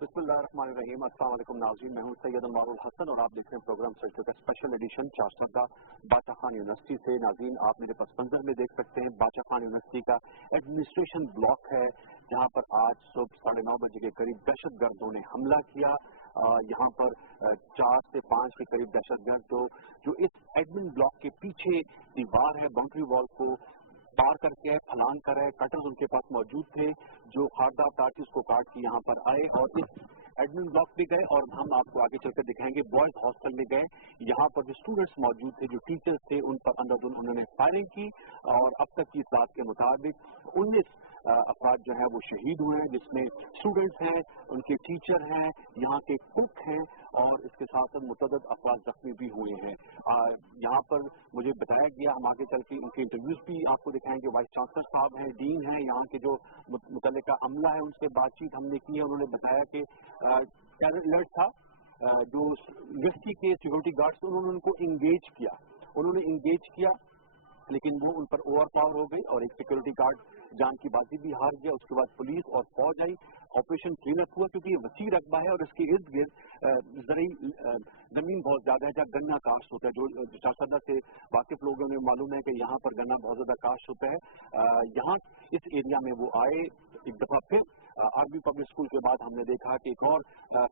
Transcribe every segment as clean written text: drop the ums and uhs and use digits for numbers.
बिस्मिल्लाहिर्रहमानिर्रहीम। अस्सलाम वालेकुम नाज़रीन, मैं हूं सैयद अनवारुल हसन और आप देख रहे हैं प्रोग्राम सर्च का स्पेशल एडिशन चारसदा बादशाह खान यूनिवर्सिटी से। नाज़रीन, आप मेरे पस मंजर में देख सकते हैं बादशाह खान यूनिवर्सिटी का एडमिनिस्ट्रेशन ब्लॉक है, जहां पर आज सुबह 9:30 बजे के करीब दहशतगर्दों ने हमला किया। यहाँ पर 4 से 5 के करीब दहशतगर्द जो इस एडमिन ब्लॉक के पीछे दीवार है, बाउंड्री वॉल को पार करके फलांग कर रहे, कटर्स उनके पास मौजूद थे जो खारदार तार थी उसको काट के यहाँ पर आए और इस एडमिन ब्लॉक भी गए और हम आपको आगे चलकर दिखाएंगे बॉयज हॉस्टल में गए। यहाँ पर जो स्टूडेंट्स मौजूद थे, जो टीचर्स थे, उन पर अंधाधुंध उन्होंने फायरिंग की और अब तक की इत्तलात के मुताबिक 19 अफराद जो है वो शहीद हुए हैं, जिसमें स्टूडेंट्स हैं, उनके टीचर हैं, यहाँ के कुक हैं और इसके साथ साथ मुतअद्दिद अफराद जख्मी भी हुए हैं। यहाँ पर मुझे बताया गया, हम आगे चल के उनके इंटरव्यूज भी आपको दिखाएंगे। वाइस चांसलर साहब हैं, डीन हैं, यहाँ के जो मुतल्लिका अमला है उनसे बातचीत हमने की है। उन्होंने बताया कि टेरर अलर्ट था, जो यूनिवर्सिटी के सिक्योरिटी गार्ड्स उन्होंने उनको इंगेज किया लेकिन वो उन पर ओवर पावर हो गई और एक सिक्योरिटी गार्ड जान की बाजी भी हार गया। उसके बाद पुलिस और फौज आई, ऑपरेशन क्लीन अप हुआ क्योंकि ये वसी रकबा है और इसके इर्द गिर्द जमीन बहुत ज्यादा है जहाँ गन्ना काश्त होता है। जो चारसदा से वाकिफ लोगों ने मालूम है कि यहाँ पर गन्ना बहुत ज्यादा काश्त होता है। यहाँ इस एरिया में वो आए एक दफा फिर। आर्मी पब्लिक स्कूल के बाद हमने देखा कि एक और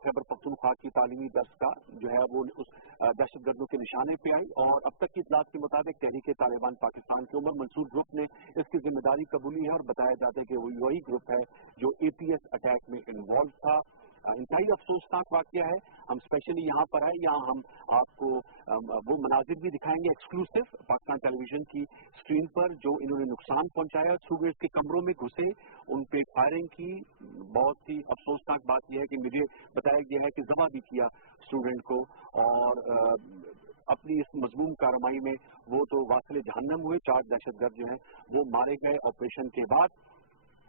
खैबर पख्तूनख्वा की तालीमी दर्स का जो है वो उस दहशतगर्दों के निशाने पे आई और अब तक की इत्तलात के मुताबिक तहरीक तालिबान पाकिस्तान के उमर मंसूर ग्रुप ने इसकी जिम्मेदारी कबूली है और बताया जाता है कि वही ग्रुप है जो APS अटैक में इन्वॉल्व था। इंतहाई अफसोसनाक वाकया है। हम स्पेशली यहाँ पर आए, यहाँ हम आपको वो मनाजिर भी दिखाएंगे एक्सक्लूसिव पाकिस्तान टेलीविजन की स्क्रीन पर जो इन्होंने नुकसान पहुंचाया। स्टूडेंट्स के कमरों में घुसे, उन पे फायरिंग की। बहुत ही अफसोसनाक बात यह है कि मुझे बताया गया है कि जमा भी किया स्टूडेंट को और अपनी इस मजमूम कार्रवाई में वो तो वासिल जहन्नम हुए। 4 दहशतगर्द जो हैं वो मारे गए ऑपरेशन के बाद।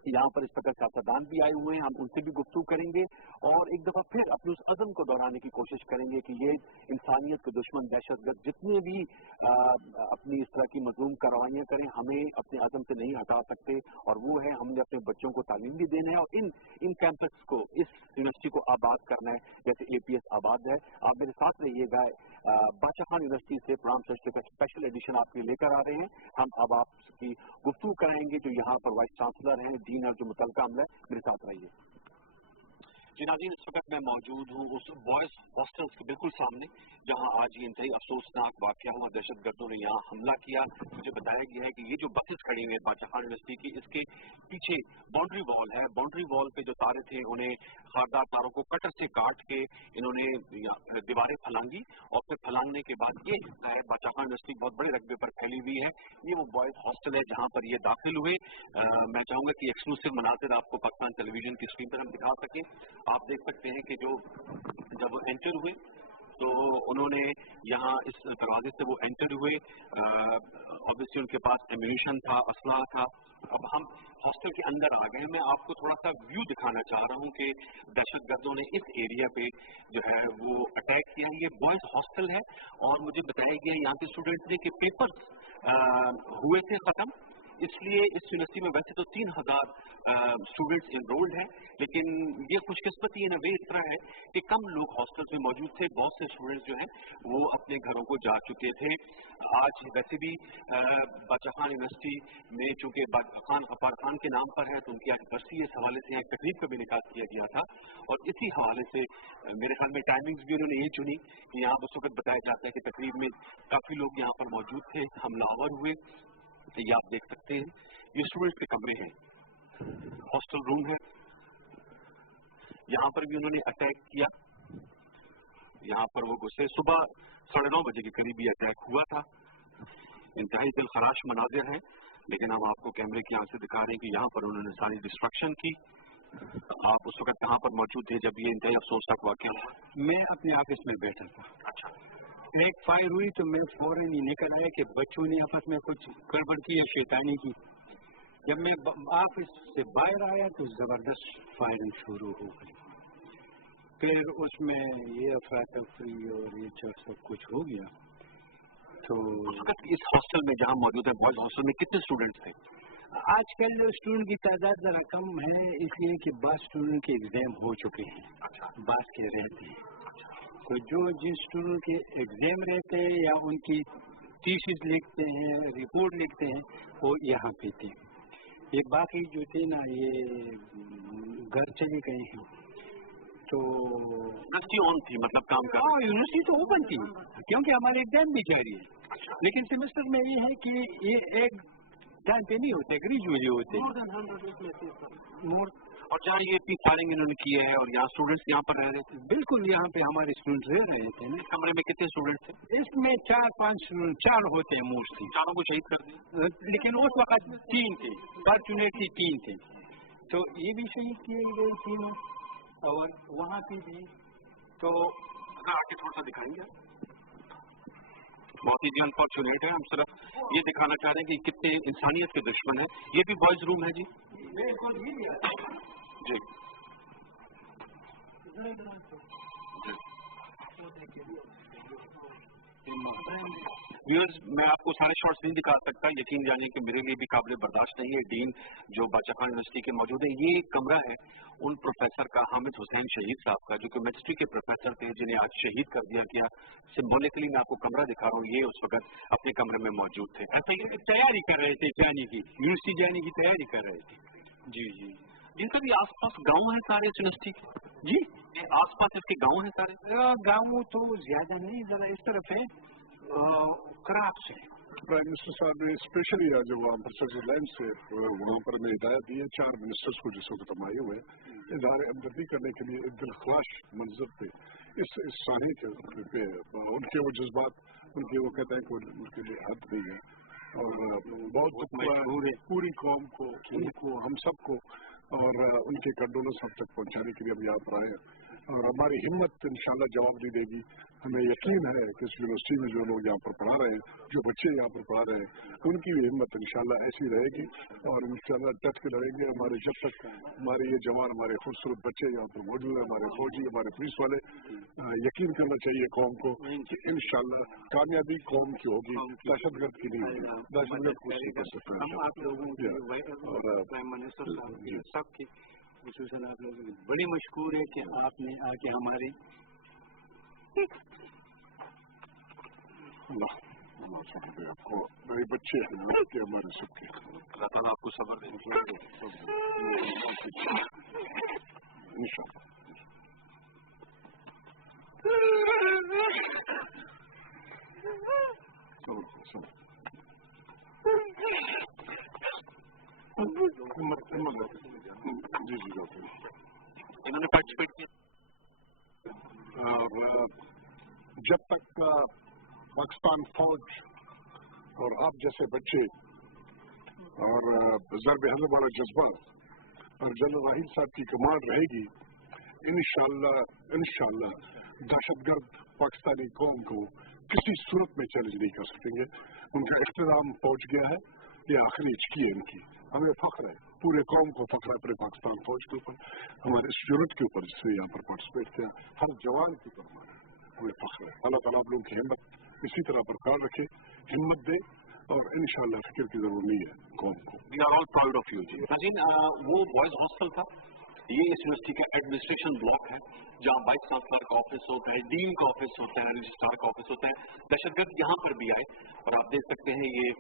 यहाँ पर इस प्रकार सियासतदान भी आए हुए हैं, हम उनसे भी गुफ्तगू करेंगे और एक दफा फिर अपने उस अज़म को दोहराने की कोशिश करेंगे कि ये इंसानियत के दुश्मन दहशतगर्द जितने भी अपनी इस तरह की मजलूम कार्रवाइयाँ करें, हमें अपने अज़म से नहीं हटा सकते और वो है हमने अपने बच्चों को तालीम भी देना है और इन कैंपस को, इस यूनिवर्सिटी को आबाद करना है जैसे APS आबाद है। आप मेरे साथ रहिएगा। बादशाह खान यूनिवर्सिटी से प्रोग्राम सर्च का स्पेशल एडिशन आपके लेकर आ रहे हैं। हम अब आपकी गुफ्तगू कराएंगे जो यहाँ पर वाइस चांसलर हैं, डीन और जो मुतल्लिका अमला है। मेरे साथ रहिए। जी नाज़रीन, इस वक्त मैं मौजूद हूँ उस बॉयज हॉस्टल्स के बिल्कुल सामने जहाँ आज ये इंतहाई अफसोसनाक वाकया हुआ, दहशतगर्दों ने यहाँ हमला किया। मुझे बताया गया है कि ये जो बसेस खड़ी हुई है बादशाह खान यूनिवर्सिटी की, इसके पीछे बाउंड्री वॉल है। बाउंड्री वॉल पे जो तारे थे उन्हें खारदार तारों को कटर से काट के इन्होंने दीवारें फलांगी और फिर फलांगने के बाद ये हिस्सा है बादशाह खान यूनिवर्सिटी बहुत बड़े रकबे पर फैली हुई है। ये वो बॉयज हॉस्टल है जहाँ पर ये दाखिल हुए। मैं चाहूंगा कि एक्सक्लूसिव मनाजिर आपको पाकिस्तान टेलीविजन की स्क्रीन पर हम दिखा सकें। आप देख सकते हैं कि जब वो एंटर हुए तो उन्होंने यहाँ इस दरवाजे से वो एंटर हुए। ऑब्वियसली उनके पास एम्यूनिशन था, असला था। अब हम हॉस्टल के अंदर आ गए। मैं आपको थोड़ा सा व्यू दिखाना चाह रहा हूँ कि दहशतगर्दों ने इस एरिया पे जो है वो अटैक किया। ये बॉयज हॉस्टल है और मुझे बताया गया यहाँ के स्टूडेंट्स ने कि पेपर्स हुए थे खत्म اس لیے اس یونیورسٹی میں ویسے تو 3000 اسٹوڈنٹس انرولڈ ہیں، لیکن یہ خوش قسمتی ان وے اس طرح ہے کہ کم لوگ ہاسٹل میں موجود تھے. بہت سے اسٹوڈنٹس جو ہیں وہ اپنے گھروں کو جا چکے تھے. آج ویسے بھی باچا خان یونیورسٹی میں چونکہ باچا خان غفار خان کے نام پر ہے تو ان کی آج برسی اس حوالے سے ایک تقریب کا بھی انعقاد کیا گیا تھا، اور اسی حوالے سے میرے خیال میں ٹائمنگز بھی انہوں نے یہ چنی کہ یہاں اس وقت بتایا جاتا ہے کہ تقریب میں کافی لوگ یہاں پر موجود تھے، حملہ آور ہوئے. تو یہ آپ دیکھ سکتے ہیں یہ اسٹوڈنٹس کے کمرے ہیں، ہاسٹل روم ہے. یہاں پر بھی انہوں نے اٹیک کیا، یہاں پر وہ گھسے. صبح 9:30 بجے کے قریب یہ اٹیک ہوا تھا. انتہائی دلخراش مناظر ہیں، لیکن ہم آپ کو کیمرے کی آنکھ سے دکھا رہے ہیں کہ یہاں پر انہوں نے ساری ڈسٹرکشن کی. آپ اس وقت کہاں پر موجود تھے جب یہ انتہائی افسوسناک واقعہ ہوا؟ میں اپنے آفس میں بیٹھا تھا. اچھا. ایک فائر ہوئی تو میں فوراً ہی نکل آیا کہ بچوں نے آپس میں کچھ گڑبڑ کی یا شیطانی کی. جب میں آفس سے باہر آیا تو زبردست فائرنگ شروع ہو گئی. پھر اس میں یہ افراتفری اور یہ سب کچھ ہو گیا. تو اس وقت اس ہاسٹل میں جہاں موجود ہے بوائز ہاسٹل میں کتنے اسٹوڈنٹس تھے؟ آج کل اسٹوڈنٹ کی تعداد ذرا کم ہے، اس لیے کہ بعض اسٹوڈنٹ کے ایگزام ہو چکے ہیں، بعض کے رہتے ہیں. تو جو جن اسٹوڈنٹ کے ایگزام رہتے ہیں یا ان کی تھیسس لکھتے ہیں، رپورٹ لکھتے ہیں، وہ یہاں پہ تھے. یہ باقی جو تھے نا یہ گھر چلے گئے ہیں. تو یونیورسٹی آن تھی، مطلب کام کر ہاں یونیورسٹی تو اوپن تھی کیونکہ ہمارے ایگزام بھی جاری ہے. لیکن سیمسٹر میں یہ ہے کہ یہ ایک ٹائم پہ نہیں ہوتے، گریجویٹلی ہوتے. اور جہاں یہ پی فائرنگ انہوں نے کی ہے اور یہاں اسٹوڈنٹس یہاں پر رہ رہے تھے؟ بالکل یہاں پہ ہمارے اسٹوڈنٹ رہ رہے تھے نا. کمرے میں کتنے اسٹوڈنٹ تھے؟ اس میں 4-5 4 ہوتے ہیں موسٹلی. چاروں کو شہید کر دیا، لیکن اس وقت 3 تھے، فارچونیٹلی 3 تھے. تو یہ بھی شہید کیے گئے تھے اور وہاں پہ بھی. تو اگر آگے تھوڑا سا دکھائیں گے. بہت ہی انفارچونیٹ ہے. ہم صرف یہ دکھانا چاہ رہے ہیں کہ کتنے انسانیت کے دشمن ہیں. یہ بھی بوائز روم ہے جی؟ جی ویورز، میں آپ کو سارے شارٹس نہیں دکھا سکتا، یقین جانیے کہ میرے لیے بھی قابل برداشت نہیں ہے. ڈین جو باچا خان یونیورسٹی کے موجود ہیں، یہ کمرہ ہے ان پروفیسر کا حامد حسین شہید صاحب کا جو کہ کیمسٹری کے پروفیسر تھے جنہیں آج شہید کر دیا گیا. سمبولکلی میں آپ کو کمرہ دکھا رہا ہوں، یہ اس وقت اپنے کمرے میں موجود تھے. ایسے ہی تیاری کر رہے تھے جانے کی، یونیورسٹی جانے کی تیاری کر رہے تھے. جی جی. جن کا بھی آس پاس گاؤں ہیں سارے اس یونیورسٹی کے؟ جی آس پاس اس کے گاؤں ہیں سارے؟ گاؤں تو زیادہ نہیں، ذرا اس طرف ہے کراپ سے. پرائم منسٹر صاحب نے اسپیشلی آج وہاں پر سوئٹزرلینڈ سے وہاں پر میں ہدایت دی ہے 4 منسٹرس کو جس وقت ہم آئے ہوئے اظہار ہمدردی کرنے کے لیے ایک دلخراش منظر پہ اس ساحے کے پہ ان کے وہ جذبات ان کے وہ کہتے ہیں کہ ان کے لیے حد نہیں ہے. اور بہت پوری قوم کو ان کو ہم سب کو اور ان کے کنڈولنس ہم تک پہنچانے کے لیے ہم یہاں پر آئے ہیں. اور ہماری ہمت انشاءاللہ جواب نہیں دے گی. ہمیں یقین ہے کہ اس یونیورسٹی میں جو لوگ یہاں پر پڑھا رہے ہیں، جو بچے یہاں پر پڑھا رہے ہیں، ان کی بھی ہمت انشاءاللہ ایسی رہے گی اور انشاءاللہ ڈٹ کے لڑیں گے. ہمارے جب تک ہمارے یہ جوان، ہمارے خوبصورت بچے یہاں پر موجود ہیں، ہمارے فوجی، ہمارے پولیس والے، یقین کرنا چاہیے قوم کو کہ انشاءاللہ کامیابی قوم کی ہوگی، دہشت گرد کی نہیں ہوگی. دہشت گرد کچھ نہیں کر سکتا. ہم آپ لوگوں کی پرائم منسٹر صاحب کی سب کی خصوصاً آپ لوگوں کی بڑی مشکور ہے کہ آپ نے آ کے ہمارے آپ کو بڑے بچے ہیں لڑکے ہمارے سب کے. اللہ تعالیٰ آپ کو صبر دے انشاءاللہ. جی جی ڈاکٹر انہوں نے پارٹیسپیٹ کیا. جب تک پاکستان فوج اور آپ جیسے بچے اور ضرب حضر والا جذبہ اور جنرل راحیل صاحب کی کمانڈ رہے گی، انشاءاللہ دہشت گرد پاکستانی قوم کو کسی صورت میں چیلنج نہیں کر سکیں گے. ان کا احترام پہنچ گیا ہے، یہ آخری چکی ہے ان کی. ہمیں فخر ہے، پورے قوم کو فخر ہے اپنے پاکستان فوج کے اوپر، ہمارے اس یونٹ کے اوپر جس نے یہاں پر پارٹیسپیٹ کیا، ہر جوان کے اوپر ہمیں فخر ہے. اللہ تعالیٰ آپ لوگوں کی ہمت اسی طرح برقرار رکھے، ہمت دے और इंशाल्लाह फिक्र की जरूरत नहीं है कौम को। We are all proud of you ji. नाज़रीन, वो बॉयज हॉस्टल था, ये इस यूनिवर्सिटी का एडमिनिस्ट्रेशन ब्लॉक है जहाँ वाइस चांसलर का ऑफिस होता है, डीन का ऑफिस होता है, रजिस्ट्रार का ऑफिस होता है। दहशतगर्द यहाँ पर भी आए और आप देख सकते हैं ये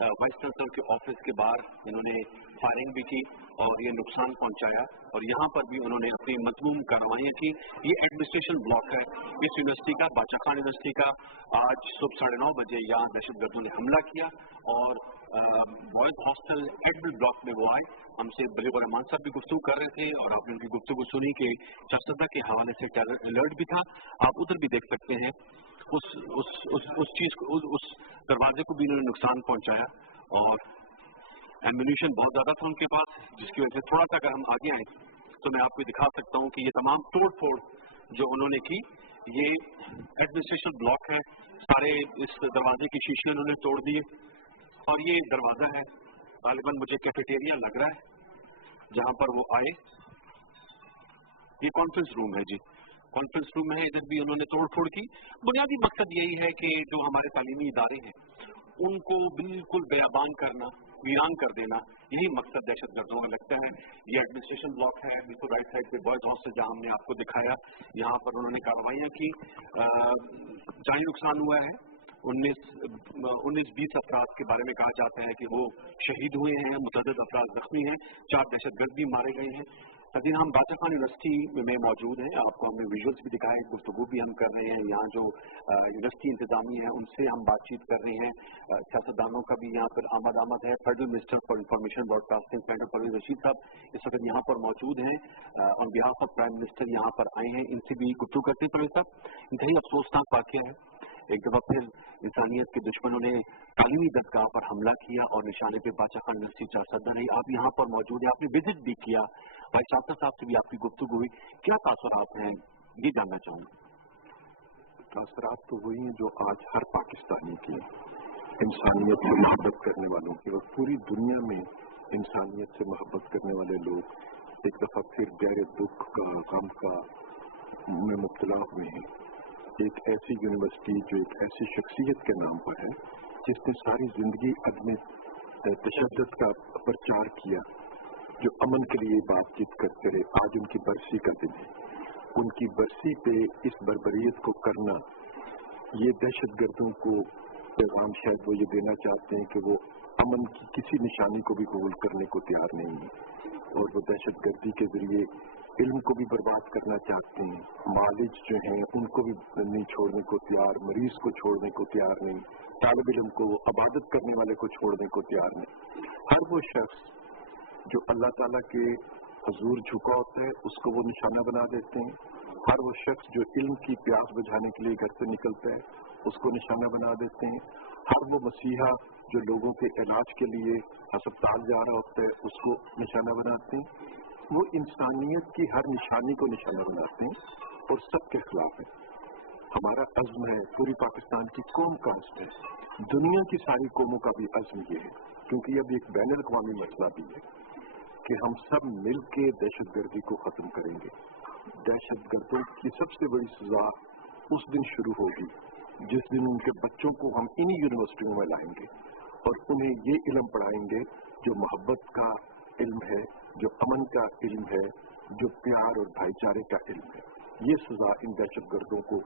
वाइस चांसलर के ऑफिस के बाहर इन्होंने फायरिंग भी की और ये नुकसान पहुंचाया और यहाँ पर भी उन्होंने अपनी मजमूम कार्रवाइयाँ की। ये एडमिनिस्ट्रेशन ब्लॉक है इस यूनिवर्सिटी का, बाचा खान यूनिवर्सिटी का। आज सुबह 9:30 बजे यहाँ दहशतगर्दों ने हमला किया और बॉयज हॉस्टल एडमिन ब्लॉक में वो आए। हमसे बलीग रहमान साहब भी गुफ्तगू कर रहे थे और आपने उनकी गुफ्तगू सुनी कि चारसदा के हवाले से टेरर अलर्ट भी था। आप उधर भी देख सकते हैं उस चीज को, उस दरवाजे को भी इन्होंने नुकसान पहुंचाया और एम्यूनिशन बहुत ज्यादा था उनके पास, जिसकी वजह से थोड़ा सा अगर हम आगे आए तो मैं आपको दिखा सकता हूं कि ये तमाम तोड़ फोड़ जो उन्होंने की, ये एडमिनिस्ट्रेशन ब्लॉक है। सारे इस दरवाजे की शीशे उन्होंने तोड़ दिए और ये दरवाजा है, तालिबान मुझे कैफेटेरिया लग रहा है जहां पर वो आए। ये कॉन्फ्रेंस रूम है जी, कॉन्फ्रेंस रूम है, इधर भी उन्होंने तोड़ फोड़ की। बुनियादी मकसद यही है कि जो हमारे तालीमी इदारे हैं उनको बिल्कुल बेअबान करना, वीरान कर देना, यही मकसद दहशतगर्दों का लगता है। ये एडमिनिस्ट्रेशन ब्लॉक है, बिल्कुल राइट साइड पे बॉयज हॉस्टल जहां हमने आपको दिखाया, यहाँ पर उन्होंने कार्रवाइयाँ की। जानी नुकसान हुआ है, 19-20 अफराद के बारे में कहा जाता है कि वो शहीद हुए हैं, मुतअद्दिद अफराद जख्मी हैं, 4 दहशतगर्द भी मारे गए हैं। अभी हम बाचा खान यूनिवर्सिटी में मौजूद हैं, आपको हमने विजुअल्स भी दिखाए, गुफ्तगू भी हम कर रहे हैं। यहाँ जो यूनिवर्सिटी इंतजामी है उनसे हम बातचीत कर रहे हैं, सियासतदानों का भी यहाँ पर आमद है। Federal minister for information broadcasting senator Parvez Rasheed साहब इस वक्त यहाँ पर मौजूद हैं, on behalf of prime minister यहाँ पर आए हैं, इनसे भी गुफ्तगू करते हैं। परवेज साहब, इंतहाई अफसोसनाक वाक़या है, एक दफा फिर इंसानियत के दुश्मनों ने तालीमी दरगाह पर हमला किया और निशाने पे बाचा खान यूनिवर्सिटी चारसदा रही। आप यहाँ पर मौजूद हैं, आपने विजिट भी किया, भाई चाचा साहब से भी आपकी गुफ्तगू हुई, क्या तासुरात हैं ये जानना चाहूँगा। तासुरात तो वही हैं जो आज हर पाकिस्तानी की, इंसानियत से मोहब्बत करने वालों की, और पूरी दुनिया में इंसानियत से मोहब्बत करने वाले लोग एक दफा फिर गहरे दुख का, गम का में मुब्तला हुए हैं। एक ऐसी यूनिवर्सिटी जो एक ऐसी शख्सियत के नाम पर है जिसने सारी जिंदगी अदम तशद्दुद का प्रचार किया, जो अमन के लिए बातचीत करते रहे, आज उनकी बरसी का दिन है। उनकी बरसी पे इस बर्बरियत को करना, ये दहशतगर्दों को पैगाम शायद वो ये देना चाहते हैं कि वो अमन की किसी निशानी को भी कबूल करने को तैयार नहीं है और वो दहशतगर्दी के जरिए इल्म को भी बर्बाद करना चाहते हैं। मालिज जो हैं उनको भी नहीं छोड़ने को तैयार, मरीज को छोड़ने को तैयार नहीं, तालिब इल्म को, इबादत करने वाले को छोड़ने को तैयार नहीं। हर वो शख्स जो अल्लाह ताला के हुजूर झुका होता है उसको वो निशाना बना देते हैं। हर वो शख्स जो इल्म की प्यास बुझाने के लिए घर से निकलता है उसको निशाना बना देते हैं। हर वो मसीहा जो लोगों के इलाज के लिए अस्पताल जा रहा होता है उसको निशाना बनाते हैं। वो इंसानियत की हर निशानी को निशाना बनाते हैं और सबके खिलाफ है। हमारा अज़्म है, पूरी पाकिस्तान की कौम का अज़्म है, दुनिया की सारी कौमों का भी अज़्म ये है, क्योंकि अब एक बैन अल-अक़वामी मसला भी है कि हम सब मिल के दहशतगर्दी को ख़त्म करेंगे। दहशतगर्दों की सबसे बड़ी सजा उस दिन शुरू होगी जिस दिन उनके बच्चों को हम इन्हीं यूनिवर्सिटियों में लाएंगे और उन्हें ये इल्म पढ़ाएंगे जो मोहब्बत का इल्म है, जो अमन का इल्म है, जो प्यार और भाईचारे का इल्म है। ये सजा इन दहशतगर्दों को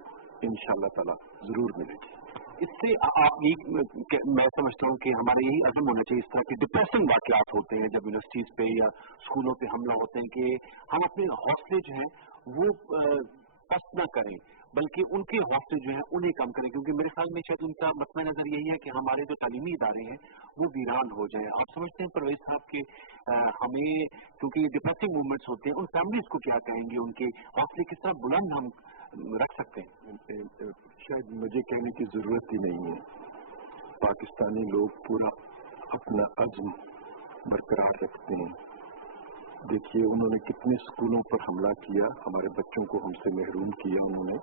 इंशाअल्लाह ताला जरूर मिलेगी। इससे मैं समझता हूँ कि हमारे यही अज़म होना चाहिए। इस तरह के डिप्रेसिंग वाक़यात होते हैं जब यूनिवर्सिटीज़ पे या स्कूलों पे हमला होते हैं कि हम अपने हौसले जो हैं वो पस्त न करें, बल्कि उनके हौसले जो हैं उन्हें कम करें, क्योंकि मेरे ख्याल में शायद उनका मसला नज़र यही है कि हमारे जो तालीमी इदारे हैं वो वीरान हो जाएं। आप समझते हैं परवेज साहब के हमें, क्योंकि ये डिप्रेसिंग मूवमेंट्स होते हैं, उन फैमिलीज़ को क्या कहेंगे, उनके हौसले किस तरह बुलंद हम रख सकते हैं? शायद मुझे कहने की जरूरत ही नहीं है। पाकिस्तानी लोग पूरा अपना अज़्म बरकरार रखते हैं। देखिए उन्होंने कितने स्कूलों पर हमला किया, हमारे बच्चों को हमसे महरूम किया उन्होंने,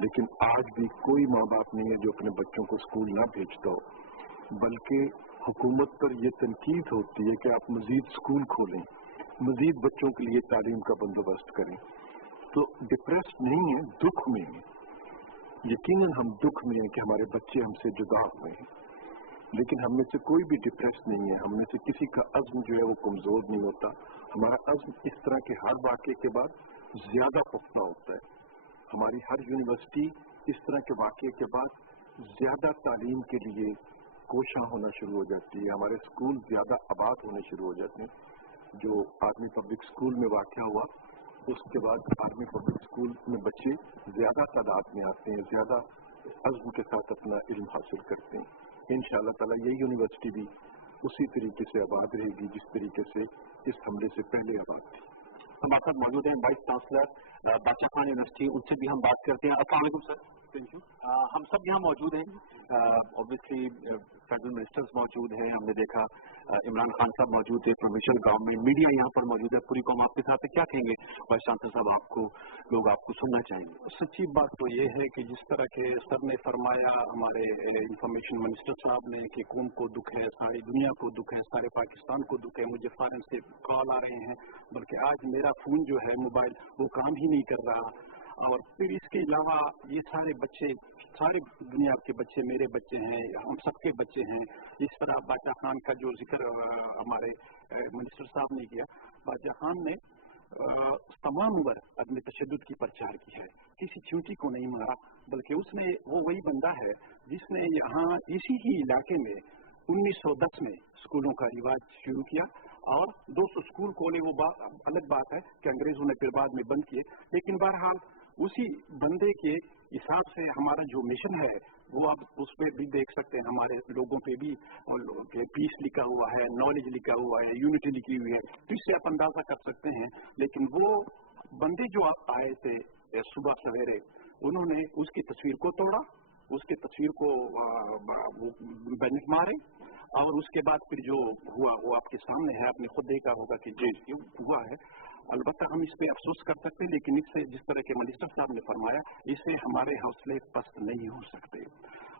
लेकिन आज भी कोई माँ बाप नहीं है जो अपने बच्चों को स्कूल ना भेजता हो, बल्कि हुकूमत पर यह तनकीद होती है कि आप मजीद स्कूल खोलें, मजीद बच्चों के लिए तालीम का बंदोबस्त करें। तो डिप्रेस्ड नहीं है, दुख में है। यकीनन हम दुख में हैं कि हमारे बच्चे हमसे जुदा हुए हैं, लेकिन हम में से कोई भी डिप्रेस नहीं है, हम में से किसी का अज़्म जो है वो कमज़ोर नहीं होता। हमारा अज़्म इस तरह के हर वाक़े के बाद ज़्यादा पुख्ता होता है। हमारी हर यूनिवर्सिटी इस तरह के वाक़े के बाद ज़्यादा तालीम के लिए कोशां होना शुरू हो जाती है। हमारे स्कूल ज़्यादा आबाद होने शुरू हो जाते हैं। जो आर्मी पब्लिक स्कूल में वाक़या हुआ, उसके बाद आर्मी पब्लिक स्कूल में बच्चे ज़्यादा तादाद में आते हैं, ज़्यादा अज़्म के साथ अपना इल्म हासिल करते हैं। इंशाअल्लाह ताला ये यूनिवर्सिटी भी उसी तरीके से आबाद रहेगी जिस तरीके से इस हमले से पहले आबाद थी। हमारे साथ मौजूद हैं वाइस चांसलर बादशाह खान यूनिवर्सिटी, उनसे भी हम बात करते हैं। अस्सलाम वालेकुम सर। Thank you. हम सब यहाँ मौजूद हैं, ऑब्वियसली फेडरल मिनिस्टर्स मौजूद हैं, हमने देखा इमरान खान साहब मौजूद है, प्रोविंशियल गवर्नमेंट, मीडिया यहाँ पर मौजूद है, पूरी कौम आपके साथ है। क्या कहेंगे वाइस चांसलर साहब, आपको लोग आपको सुनना चाहेंगे? सच्ची बात तो ये है कि जिस तरह के सर ने फरमाया, हमारे इंफॉर्मेशन मिनिस्टर साहब ने, कि कौम को दुख है, सारी दुनिया को दुख है, सारे पाकिस्तान को दुख है। मुझे फॉरेन से कॉल आ रहे हैं, बल्कि आज मेरा फ़ोन जो है मोबाइल वो काम ही नहीं कर रहा। और फिर इसके अलावा ये सारे बच्चे, सारे दुनिया के बच्चे मेरे बच्चे हैं, हम सबके बच्चे हैं। इस तरह बादशाह खान का जो जिक्र हमारे मिनिस्टर साहब ने किया, बादशाह खान ने तमाम उम्र अदम तशद्दुद की प्रचार की है, किसी चींटी को नहीं मारा, बल्कि उसने वो वही बंदा है जिसने यहाँ इसी ही इलाके में 1910 में स्कूलों का रिवाज शुरू किया। और 200 स्कूल खोले, वो अलग बात है कि अंग्रेजों ने फिर बाद में बंद किए, लेकिन बहरहाल उसी बंदे के हिसाब से हमारा जो मिशन है वो अब उस पर भी देख सकते हैं। हमारे लोगों पे भी पीस लिखा हुआ है, नॉलेज लिखा हुआ है, यूनिटी लिखी हुई है, तो इससे आप अंदाजा कर सकते हैं। लेकिन वो बंदे जो आप आए थे सुबह सवेरे, उन्होंने उसकी तस्वीर को तोड़ा, उसकी तस्वीर को बैनर मारे, और उसके बाद फिर जो हुआ वो आपके सामने है, आपने खुद देखा होगा कि जो हुआ है। अलबत्ता हम इस पे अफसोस कर सकते हैं, लेकिन इससे जिस तरह के मिनिस्टर साहब ने फरमाया, इससे हमारे हौसले पस्त नहीं हो सकते।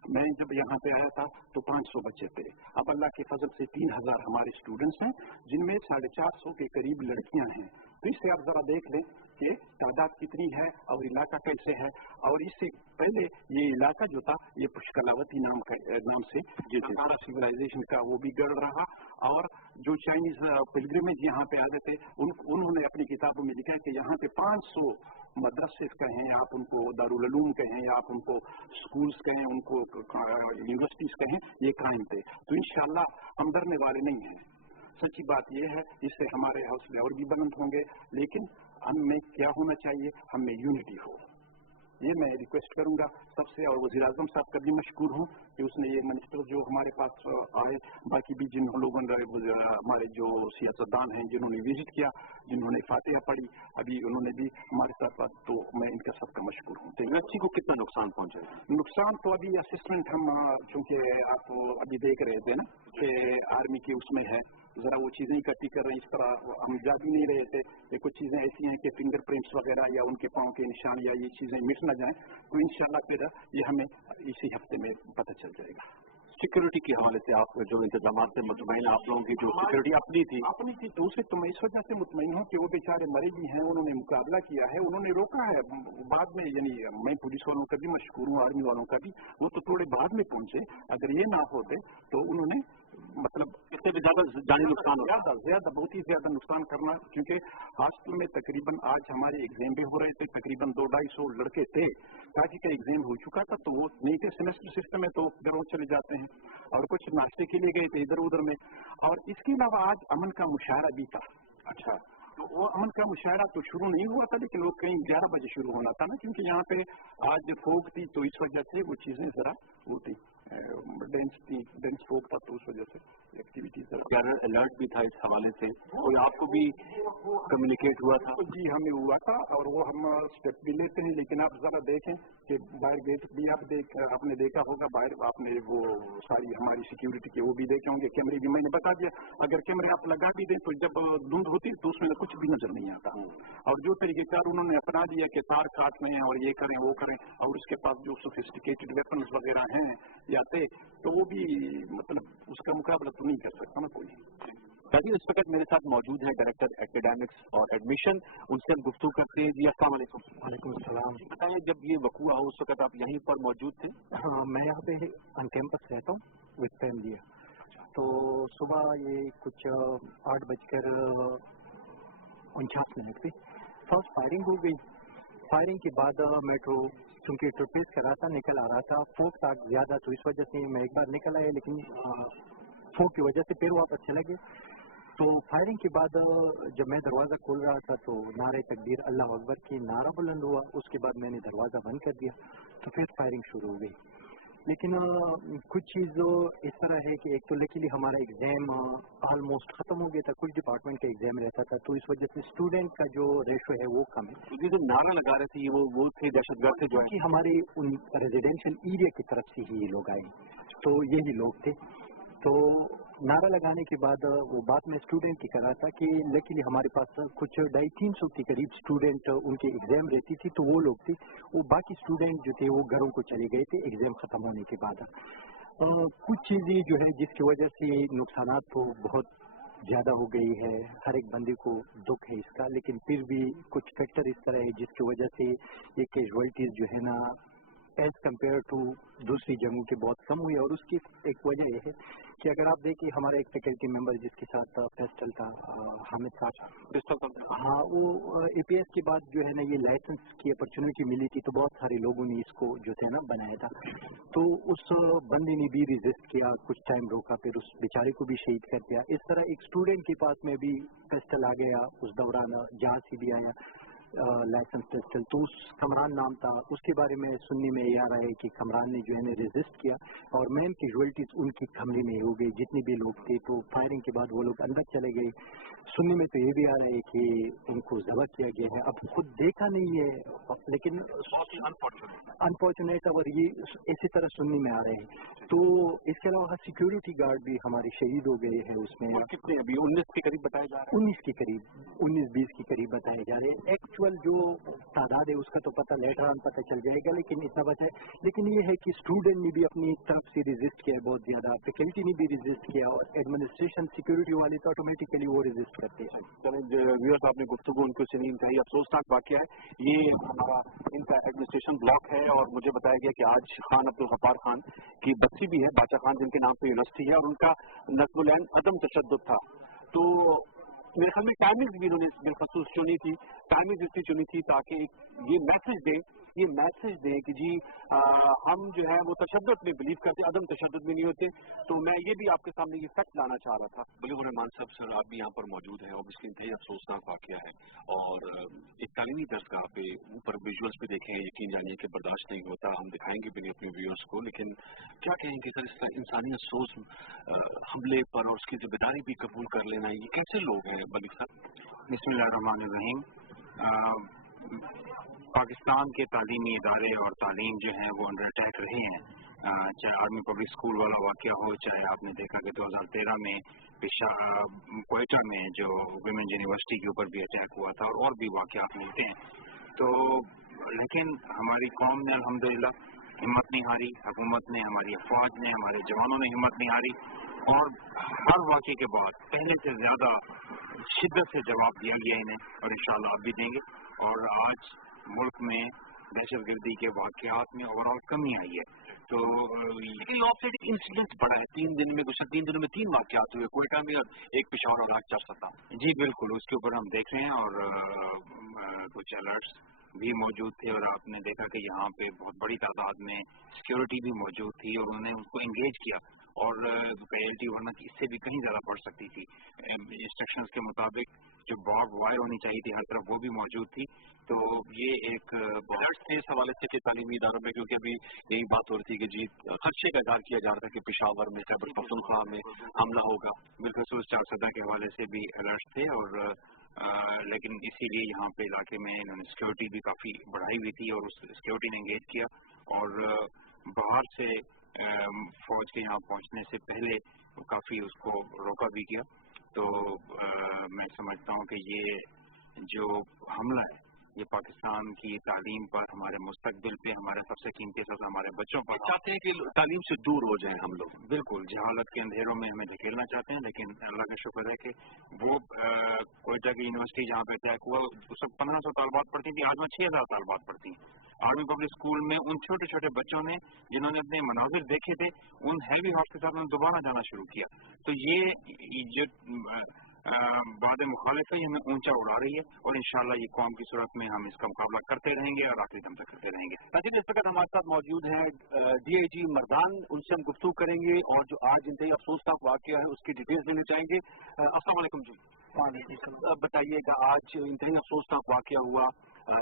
मैं जब यहाँ पे आया था तो 500 बच्चे थे, अब अल्लाह के फजल से 3000 हमारे स्टूडेंट्स हैं, जिनमें 450 के करीब लड़कियां हैं। तो इससे आप जरा देख लें कि तादाद कितनी है और इलाका कैसे है। और इससे पहले ये इलाका जो था ये पुष्कलावती नाम से सारा सिविलाइजेशन का वो भी गढ़ रहा। और जो चाइनीज पिलग्रिमेज यहाँ पे आते थे, उन्होंने अपनी किताबों में लिखा है कि यहाँ पे 500 मदरसे कहें, आप उनको दारुल उलूम कहें, या आप उनको स्कूल्स कहें, उनको यूनिवर्सिटीज कहें, ये कायम थे। तो इंशाअल्लाह हम डरने वाले नहीं हैं। सच्ची बात यह है, इससे हमारे हौसले और भी बुलंद होंगे। लेकिन हमें क्या होना चाहिए, हमें यूनिटी हो, ये मैं रिक्वेस्ट करूंगा सबसे। और वज़ीर आज़म साहब का भी मशकूर हूँ कि उसने ये मिनिस्टर जो हमारे पास आए, बाकी भी जिन लोगों ने, हमारे जो सियासतदान हैं जिन्होंने विजिट किया, जिन्होंने फातिहा पढ़ी, अभी उन्होंने भी हमारे साथ बात, तो मैं इनका सबका मशकूर हूँ। यूनिवर्सिटी को कितना नुकसान पहुंचा है? नुकसान तो अभी असिस्टेंट हम, चूंकि आप अभी देख रहे थे ना कि आर्मी की उसमें है, जरा वो चीजें इकट्ठी कर रहे हैं, इस तरह हम जा भी नहीं रहे थे। ये कुछ चीजें ऐसी हैं कि फिंगरप्रिंट्स वगैरह या उनके पाँव के निशान या ये चीजें मिट न जाएं, तो इंशाल्लाह फिर ये हमें इसी हफ्ते में पता चल जाएगा। सिक्योरिटी के हवाले से आप जो इंतजाम से मुतमईन, आप लोगों की जो सिक्योरिटी अपनी थी दूसरी तो मैं इस वजह से मुतमईन हूँ कि वो बेचारे मरे भी हैं, उन्होंने मुकाबला किया है, उन्होंने रोका है बाद में। यानी मैं पुलिस वालों का भी मशकूर हूँ, आर्मी वालों का भी, वो तो थोड़े बाद में पहुंचे। अगर ये ना होते तो उन्होंने मतलब इससे भी ज्यादा जानी नुकसान, ज्यादा बहुत ही ज्यादा नुकसान करना। क्योंकि हॉस्टल में तकरीबन आज हमारे एग्जाम भी हो रहे थे, तकरीबन 200-250 लड़के थे। ताकि का एग्जाम हो चुका था, तो वो नहीं थे सेमेस्टर सिस्टम में, तो घरों चले जाते हैं, और कुछ नाश्ते के लिए गए थे इधर उधर में। और इसके अलावा आज अमन का मुशायरा भी था। अच्छा, तो वो अमन का मुशायरा तो शुरू नहीं हुआ था, लेकिन वो कहीं 11 बजे शुरू होना था ना, क्योंकि यहाँ पे आज फोक थी, तो इस वजह से वो चीजें जरा वो थी, डेंस फोक था, तो उस वजह से एक्टिविटीज अलर्ट भी था इस हवाले से। और आपको भी कम्युनिकेट हुआ था? जी, हमें हुआ था, और वो हम स्टेप भी लेते हैं। लेकिन आप जरा देखें कि बाहर गेट भी आपने देखा होगा, बाहर आपने वो सारी हमारी सिक्योरिटी के वो भी देखे होंगे, कैमरे भी मैंने बता दिया। अगर कैमरे आप लगा भी दें तो जब धुंध होती तो उसमें कुछ भी नजर नहीं आता। और जो तरीकेकार उन्होंने अपना दिया कि तार काट रहे हैं और ये करें वो करें, और उसके पास जो सोफिस्टिकेटेड वेपन्स वगैरह हैं या थे, तो वो भी मतलब उसका मुकाबला तो नहीं कर सकता ना कोई। राजीव, इस वक्त मेरे साथ मौजूद है डायरेक्टर एकेडमिक्स और एडमिशन, उनसे हम गुफ्तगू करते हैं। जी अस्सलाम वालेकुम। वालेकुम अस्सलाम। बताइए, जब ये वकूआ हो उस वक्त आप यहीं पर मौजूद थे? हाँ, मैं यहाँ पे ऑन कैंपस रहता हूँ विद फैमिली। صبح یہ کچھ 8:49 پہ فرسٹ فائرنگ ہو گئی. فائرنگ کے بعد میٹرو چونکہ ٹرپیز کر رہا تھا نکل آ رہا تھا, فوگ تھا زیادہ تو اس وجہ سے میں ایک بار نکل آیا لیکن فوگ کی وجہ سے پھر واپس چلا گیا. تو فائرنگ کے بعد جب میں دروازہ کھول رہا تھا تو نعرہ تکبیر اللہ اکبر کی نعرہ بلند ہوا. اس کے بعد میں نے دروازہ بند کر دیا تو پھر فائرنگ شروع ہو گئی. لیکن کچھ چیز اس طرح ہے کہ ایک تو لیکن ہمارا ایگزام آلموسٹ ختم ہو گیا تھا, کچھ ڈپارٹمنٹ کا ایگزام رہتا تھا تو اس وجہ سے اسٹوڈنٹ کا جو ریشو ہے وہ کم ہے. جو نعرہ لگا رہے تھے وہ تھے دہشت گرد تھے جو کہ ہمارے ان ریزیڈینشیل ایریا کی طرف سے ہی یہ لوگ آئے تو یہی لوگ تھے. تو نعرہ لگانے کے بعد وہ بات میں اسٹوڈنٹ کی کر رہا تھا کہ لیکن ہمارے پاس کچھ 250-300 کے قریب اسٹوڈنٹ ان کے ایگزام رہتی تھی تو وہ لوگ تھے. وہ باقی اسٹوڈنٹ جو تھے وہ گھروں کو چلے گئے تھے ایگزام ختم ہونے کے بعد. کچھ چیزیں جو ہے جس کی وجہ سے نقصانات تو بہت زیادہ ہو گئی ہے, ہر ایک بندے کو دکھ ہے اس کا, لیکن پھر بھی کچھ فیکٹر اس طرح ہے جس کی وجہ سے یہ کیجویلٹیز جو ہے نا ایز کمپیئر ٹو دوسری جگہوں کے بہت کم ہوئی. اور اس کی ایک وجہ یہ ہے کہ اگر آپ دیکھیں ہمارا ایک فیکلٹی ممبر جس کے ساتھ پسٹل تھا حامد صاحب, ہاں وہ اے پی ایس کے بعد جو ہے نا یہ لائسنس کی اپرچونیٹی ملی تھی تو بہت سارے لوگوں نے اس کو جو تھے نا بنایا تھا. تو اس بندے نے بھی ریزسٹ کیا, کچھ ٹائم روکا, پھر اس بیچارے کو بھی شہید کر دیا. اس طرح ایک اسٹوڈنٹ کے پاس میں بھی پسٹل آ گیا اس دوران, جہاں سے بھی آیا لائسنس پسٹل. تو اس کمران نام تھا, اس کے بارے میں سننے میں یہ آ رہا ہے کہ کمران نے جو ہے نا ریزسٹ کیا اور مین کیجویلٹیز ان کی کمرے میں ہو گئی جتنے بھی لوگ تھے. تو فائرنگ کے بعد وہ لوگ اندر چلے گئے. سننے میں تو یہ بھی آ رہا ہے کہ ان کو ذبح کیا گیا ہے. اب خود دیکھا نہیں ہے لیکن انفارچونیٹ اور یہ اسی طرح سننے میں آ رہے ہیں. تو اس کے علاوہ سیکورٹی گارڈ بھی ہمارے شہید ہو گئے ہیں اس میں. کتنے ابھی 19 کے قریب بتایا جا رہا ہے, 19 کے قریب 19-20 کے قریب بتائے جا رہے ہیں. ایکچوئل جو تعداد ہے اس کا تو پتہ لیٹر آن پتہ چل جائے گا, لیکن اتنا بتا ہے. لیکن یہ ہے کہ اسٹوڈنٹ نے بھی اپنی طرف سے ریزسٹ کیا ہے بہت زیادہ, فیکلٹی نے بھی ریزسٹ کیا اور ایڈمنسٹریشن سیکورٹی والے تو آٹومیٹیکلی وہ ریزسٹ کرتے ہیں. ویورز آپ نے گفتگو ان کو سے نہیں انتہائی افسوسناک واقعہ ہے. یہ ہمارا ان کا ایڈمنسٹریشن بلاک ہے اور مجھے بتایا گیا کہ آج خان عبدالغفار خان کی بچی بھی ہے, باچا خان جن کے نام پہ یونیورسٹی ہے, اور ان کا نقل العین عدم تشدد تھا. تو میرے خیال میں ٹائمنگ بھی انہوں نے بالخصوص چنی تھی, ٹائمنگ اس کی چنی تھی تاکہ یہ میسج دیں کہ جی ہم جو ہے وہ تشدد میں بلیو کرتے, عدم تشدد میں نہیں ہوتے. تو میں یہ بھی آپ کے سامنے یہ فیکٹ لانا چاہ رہا تھا. بلیغ الرحمان صاحب سر آپ بھی یہاں پر موجود ہیں, اوبیسلی انتہائی افسوسناک واقعہ ہے اور ایک تعلیمی درسگاہ پہ اوپر ویژولس پہ دیکھیں, یقین جانیے کہ برداشت نہیں ہوتا, ہم دکھائیں گے بھی نہیں اپنے ویورس کو. لیکن کیا کہیں گے سر, اس طرح انسانی افسوس حملے پر اور اس کی ذمہ داری بھی قبول کر لینا, یہ کیسے لوگ ہیں بلیغ صاحب؟ بسم اللہ الرحمن الرحیم. پاکستان کے تعلیمی ادارے اور تعلیم جو ہیں وہ انڈر اٹیک رہے ہیں, چاہے آرمی پبلک اسکول والا واقعہ ہو, چاہے آپ نے دیکھا کہ 2013 میں کوئٹہ میں جو ویمنز یونیورسٹی کے اوپر بھی اٹیک ہوا تھا, اور بھی واقعات ملتے ہیں. تو لیکن ہماری قوم نے الحمدللہ ہمت نہیں ہاری, حکومت نے, ہماری افواج نے, ہمارے جوانوں نے ہمت نہیں ہاری, اور ہر واقعے کے بعد پہلے سے زیادہ شدت سے جواب دیا گیا انہیں, اور انشاءاللہ اب بھی دیں گے. اور آج ملک میں دہشت گردی کے واقعات میں اوور آل کمی آئی ہے. تو انسیڈنٹ بڑا ہے, 3 دن میں 3 واقعات ہوئے کوئٹہ میں, اور ایک پشاور اور آج 4 جی بالکل, اس کے اوپر ہم دیکھ رہے ہیں, اور کچھ الرٹس بھی موجود تھے, اور آپ نے دیکھا کہ یہاں پہ بہت بڑی تعداد میں سیکورٹی بھی موجود تھی, اور انہوں نے اس کو انگیج کیا, اور پیلٹی ورنہ اس سے بھی کہیں زیادہ بڑھ سکتی تھی. انسٹرکشنز کے مطابق جو بارب وائر ہونی چاہیے تھی ہر طرف وہ بھی موجود تھی. تو یہ ایک الرٹ تھے اس حوالے سے کہ تعلیمی اداروں میں, کیونکہ ابھی یہی بات ہو رہی تھی کہ جی خدشے کا اظہار کیا جا رہا تھا کہ پشاور میں خیبر پختونخوا میں حملہ ہوگا. بالخصوص 4 کے حوالے سے بھی الرٹ تھے, اور لیکن اسی لیے یہاں پہ علاقے میں انہوں نے سیکورٹی بھی کافی بڑھائی ہوئی تھی, اور اس سیکورٹی نے انگیج کیا, اور باہر سے فوج کے یہاں پہنچنے سے پہلے کافی اس کو روکا بھی کیا. تو میں سمجھتا ہوں کہ یہ جو حملہ ہے یہ پاکستان کی تعلیم پر, ہمارے مستقبل پہ, ہمارے سب سے قیمتی سب ہمارے بچوں پر چاہتے ہیں کہ تعلیم سے دور ہو جائیں ہم لوگ. بالکل جہالت کے اندھیروں میں ہمیں دھکیلنا چاہتے ہیں, لیکن اللہ کا شکر ہے کہ وہ کوئٹہ کی یونیورسٹی جہاں پہ اٹیک ہوا اس وقت 1500 طالبات پڑھتی تھی, آج وہ 6000 طالبات پڑھتی ہیں. आर्मी पब्लिक स्कूल में उन छोटे छोटे बच्चों ने जिन्होंने अपने मनाजिर देखे थे उन हैवी हॉर्स के साथ उन्होंने दोबारा जाना शुरू किया। तो ये जो बाद मुखालिफ है ये हमें ऊंचा उड़ा रही है और इंशाल्लाह ये कौम की सूरत में हम इसका मुकाबला करते रहेंगे और आखिरी दम तक करते रहेंगे। नाज़रीन, इस वक्त हमारे साथ मौजूद है DIG मर्दान, उनसे हम गुफ्तगू करेंगे और जो आज इंतहाई अफसोसनाक वाक़या है उसकी डिटेल्स लेना चाहेंगे। अस्सलाम वालेकुम जी। बताइएगा, आज इंतहाई अफसोसनाक वाक़या हुआ,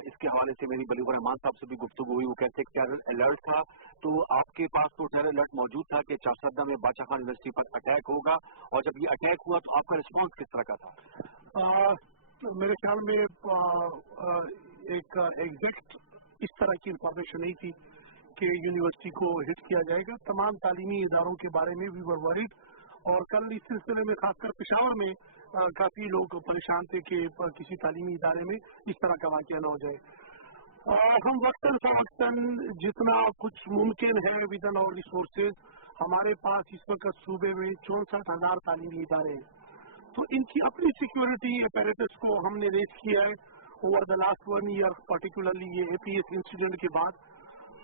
इसके हवाले से मेरी बलीवर रहमान साहब से भी गुफ्तगू हुई। वो कहते हैं टेरर अलर्ट था, तो आपके पास तो टेरर अलर्ट मौजूद था कि चारसदा में बादशाह खान यूनिवर्सिटी पर अटैक होगा, और जब ये अटैक हुआ तो आपका रिस्पॉन्स किस तरह का था? तो मेरे ख्याल में एक एग्जैक्ट इस तरह की इंफॉर्मेशन नहीं थी कि यूनिवर्सिटी को हिट किया जाएगा। तमाम तालीमी इदारों के बारे में वी वर वरीड, और कल इस सिलसिले में खासकर पेशावर में काफी लोग परेशान थे कि किसी तालीमी इदारे में इस तरह का वाक़या न हो जाए। हम वक्तन फवक्तन जितना कुछ मुमकिन है विद इन आवर रिसोर्सेज, हमारे पास इस वक्त सूबे में 64,000 तालीमी इदारे हैं, तो इनकी अपनी सिक्योरिटी अपैरेटस को हमने रेस किया है over the last 1 year, particularly ये APS इंसिडेंट के बाद।